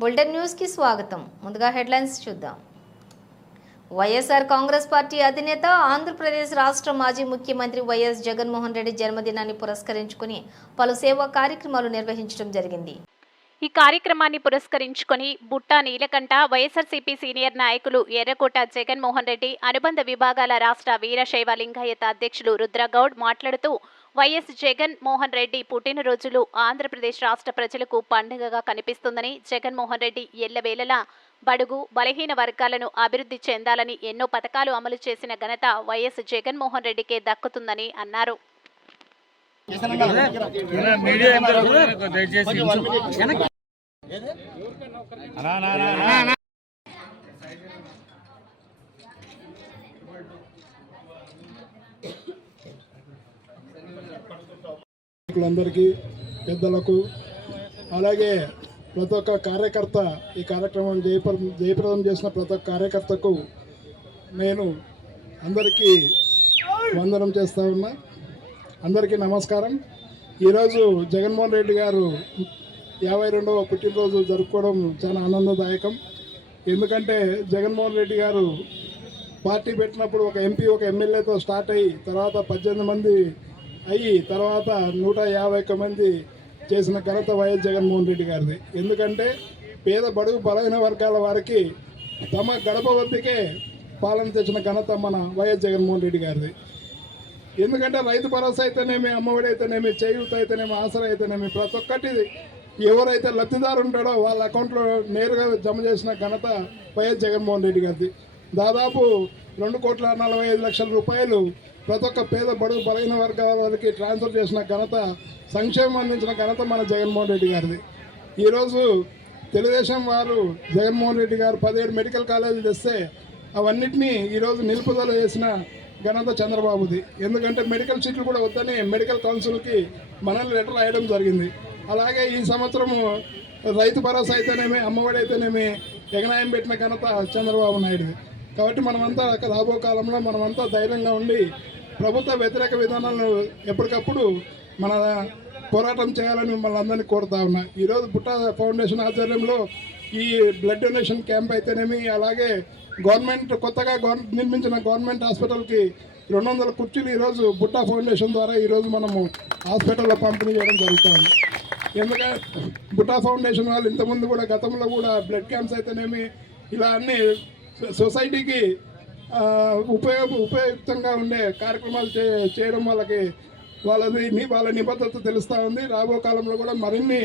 Bulletin న్యూస్కి స్వాగతం. ముందుగా హెడ్లైన్స్ చూద్దాం. వైఎస్ఆర్ కాంగ్రెస్ పార్టీ అధినేత ఆంధ్రప్రదేశ్ రాష్ట్ర మాజీ ముఖ్యమంత్రి వైఎస్ జగన్మోహన్ రెడ్డి జన్మదినాన్ని పురస్కరించుకుని పలు సేవా కార్యక్రమాలు నిర్వహించడం జరిగింది. ఈ కార్యక్రమాన్ని పురస్కరించుకొని బుట్టా నీలకంఠ వైఎస్ఆర్సీపీ సీనియర్ నాయకులు ఎర్రకోట జగన్మోహన్ రెడ్డి అనుబంధ విభాగాల రాష్ట్ర వీరశైవ లింగాయత అధ్యక్షులు రుద్రగౌడ్ మాట్లాడుతూ వైఎస్ జగన్మోహన్ రెడ్డి పుట్టినరోజులు ఆంధ్రప్రదేశ్ రాష్ట్ర ప్రజలకు పండుగగా కనిపిస్తుందని జగన్మోహన్ రెడ్డి ఎల్లవేళలా బడుగు బలహీన వర్గాలను అభివృద్ధి చెందాలని ఎన్నో పథకాలు అమలు చేసిన ఘనత వైఎస్ జగన్మోహన్ రెడ్డికే దక్కుతుందని అన్నారు. అందరికీ పెద్దలకు అలాగే ప్రతి ఒక్క కార్యకర్త ఈ కార్యక్రమం జయప్ర జయప్రదం చేసిన ప్రతి ఒక్క కార్యకర్తకు నేను అందరికీ వందనం చేస్తా ఉన్నా. అందరికీ నమస్కారం. ఈరోజు జగన్మోహన్ రెడ్డి గారు యాభై రెండవ పుట్టినరోజు జరుపుకోవడం చాలా ఆనందదాయకం. ఎందుకంటే జగన్మోహన్ రెడ్డి గారు పార్టీ పెట్టినప్పుడు ఒక ఎంపీ ఒక ఎమ్మెల్యేతో స్టార్ట్ అయ్యి తర్వాత పద్దెనిమిది మంది అయ్యి తర్వాత నూట యాభై ఒక్క మంది చేసిన ఘనత వైఎస్ జగన్మోహన్ రెడ్డి గారిది. ఎందుకంటే పేద బడుగు బలహీన వర్గాల వారికి తమ గడప వద్దకే పాలన తెచ్చిన ఘనత మన వైఎస్ జగన్మోహన్ రెడ్డి గారిది. ఎందుకంటే రైతు భరోసా అయితేనేమి అమ్మఒడి అయితేనేమి చేయూత అయితేనేమి ఆసరా అయితేనేమి ప్రతి ఒక్కటి ఎవరైతే లబ్ధిదారు ఉంటాడో వాళ్ళ అకౌంట్లో నేరుగా జమ చేసిన ఘనత వైఎస్ జగన్మోహన్ రెడ్డి గారిది. దాదాపు రెండు కోట్ల నలభై ఐదు లక్షల రూపాయలు ప్రతి ఒక్క పేద బడుగు బలహీన వర్గాల వారికి ట్రాన్స్ఫర్ చేసిన ఘనత సంక్షేమం అందించిన ఘనత మన జగన్మోహన్ రెడ్డి గారిది. ఈరోజు తెలుగుదేశం వారు జగన్మోహన్ రెడ్డి గారు పదిహేడు మెడికల్ కాలేజీలు తెస్తే అవన్నిటినీ ఈరోజు నిలుపుదల చేసిన ఘనత చంద్రబాబుది. ఎందుకంటే మెడికల్ సీట్లు కూడా వద్దని మెడికల్ కౌన్సిల్కి మనల్ని లెటర్ రాయడం జరిగింది. అలాగే ఈ సంవత్సరము రైతు భరోసా అయితేనేమి అమ్మఒడి అయితేనేమి ఎగనాయం పెట్టిన ఘనత చంద్రబాబు నాయుడుది. కాబట్టి మనమంతా రాబో కాలంలో మనమంతా ధైర్యంగా ఉండి ప్రభుత్వ వ్యతిరేక విధానాలను ఎప్పటికప్పుడు మన పోరాటం చేయాలని మిమ్మల్ని అందరినీ కోరుతా ఉన్నా. ఈరోజు బుట్టా ఫౌండేషన్ ఆధ్వర్యంలో ఈ బ్లడ్ డొనేషన్ క్యాంప్ అయితేనేమి అలాగే గవర్నమెంట్ కొత్తగా గవర్న నిర్మించిన గవర్నమెంట్ హాస్పిటల్కి రెండు వందల కుర్చీలు ఈరోజు బుట్టా ఫౌండేషన్ ద్వారా ఈరోజు మనము హాస్పిటల్లో పంపిణీ చేయడం జరుగుతుంది. ఎందుకంటే బుట్టా ఫౌండేషన్ వాళ్ళు ఇంతకుముందు కూడా గతంలో కూడా బ్లడ్ క్యాంప్స్ అయితేనేమి ఇలా అన్ని సొసైటీకి ఉపయోగ ఉపయుక్తంగా ఉండే కార్యక్రమాలు చే చేయడం వాళ్ళకి వాళ్ళది వాళ్ళ నిబద్ధత తెలుస్తూ ఉంది. రాబో కాలంలో కూడా మరిన్ని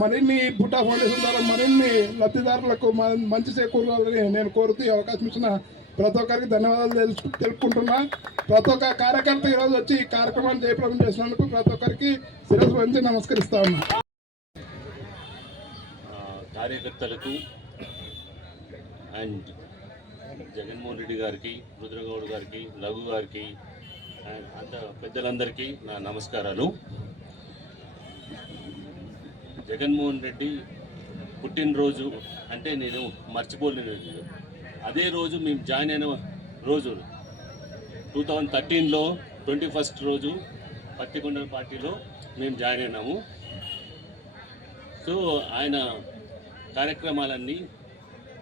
మరిన్ని బుట్టా ఫౌండేషన్ ద్వారా మరిన్ని లబ్ధిదారులకు మంచి చేకూరాలని నేను కోరుతూ అవకాశం ఇచ్చిన ప్రతి ఒక్కరికి ధన్యవాదాలు తెలుసు తెలుపుకుంటున్నా. ప్రతి ఒక్క కార్యకర్త ఈరోజు వచ్చి ఈ కార్యక్రమాన్ని జయప్రదం చేసినందుకు ప్రతి ఒక్కరికి శిరస్సు వంచి నమస్కరిస్తా ఉన్నా. కార్యకర్తలకు అండ్ జగన్మోహన్ రెడ్డి గారికి రుద్రగౌడ్ గారికి లఘు గారికి అంత పెద్దలందరికీ నా నమస్కారాలు. జగన్మోహన్ రెడ్డి పుట్టినరోజు అంటే నేను మర్చిపోలేను అదే రోజు మేము జాయిన్ అయిన రోజు. టూ థౌజండ్ థర్టీన్లో ట్వంటీ ఫస్ట్ రోజు పత్తికొండ పార్టీలో మేము జాయిన్ అయినాము. సో ఆయన కార్యక్రమాలన్నీ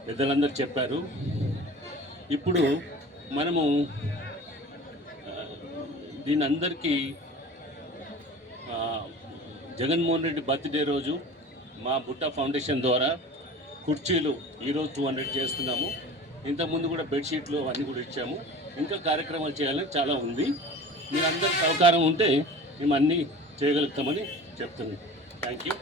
పెద్దలందరూ చెప్పారు. ఇప్పుడు మనము దీని అందరికీ జగన్మోహన్ రెడ్డి బర్త్డే రోజు మా బుట్ట ఫౌండేషన్ ద్వారా కుర్చీలు ఈరోజు టూ హండ్రెడ్ చేస్తున్నాము. ఇంతకుముందు కూడా బెడ్షీట్లు అవన్నీ కూడా ఇచ్చాము. ఇంకా కార్యక్రమాలు చేయాలని చాలా ఉంది. మీరందరికి సహకారం ఉంటే మేము అన్నీ చేయగలుగుతామని చెప్తున్నాం. Thank you.